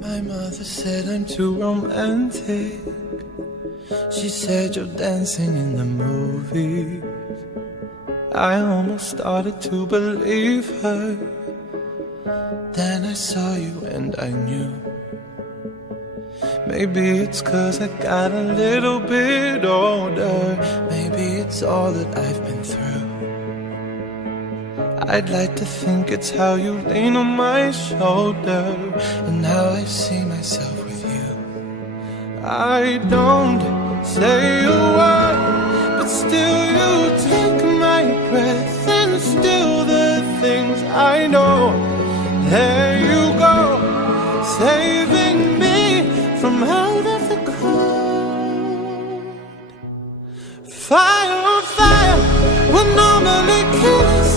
My mother said I'm too romantic. She said you're dancing in the movies. I almost started to believe her. Then I saw you and I knew. Maybe it's 'cause I got a little bit older. Maybe it's all that I've been through. I'd like to think it's how you lean on my shoulder, and how I see myself with you. I don't say a word, but still you take my breath, and still the things I know. There you go, saving me from out of the cold. Fire on fire, we're normally killers.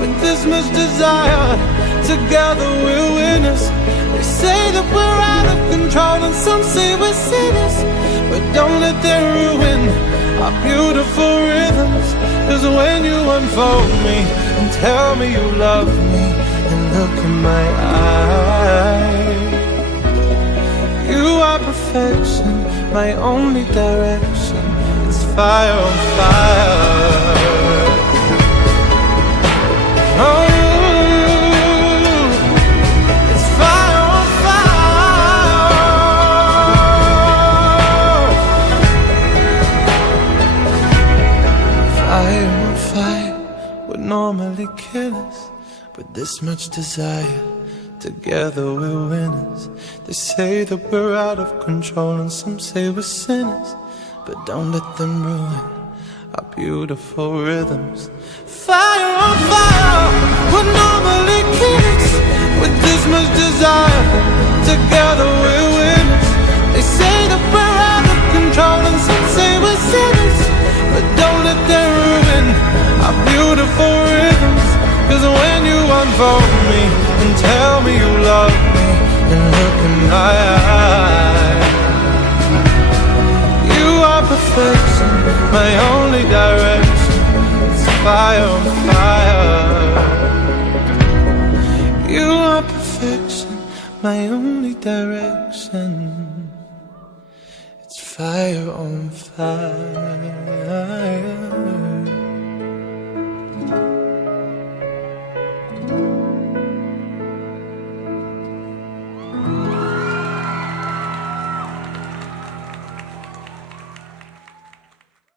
With this much desire, together we're winners. They say that we're out of control, and some say we're sinners. But don't let them ruin our beautiful rhythms. 'Cause when you unfold me and tell me you love me, and look in my eyes, you are perfection, my only direction. It's fire on fire. Oh, it's fire on fire. Fire on fire would normally kill us, but this much desire, together we're winners. They say that we're out of control, and some say we're sinners. But don't let them ruin our beautiful rhythms. Fire on fire, we're normally kids. With this much desire, together we're winners. They say that we're out of control, and some say we're sinners. But don't let them ruin our beautiful rhythms. 'Cause when you unfold me and tell me you love me, and look in my eyes, you are perfection, my only direction. It's fire on fire. You are perfection, my only direction. It's fire on fire.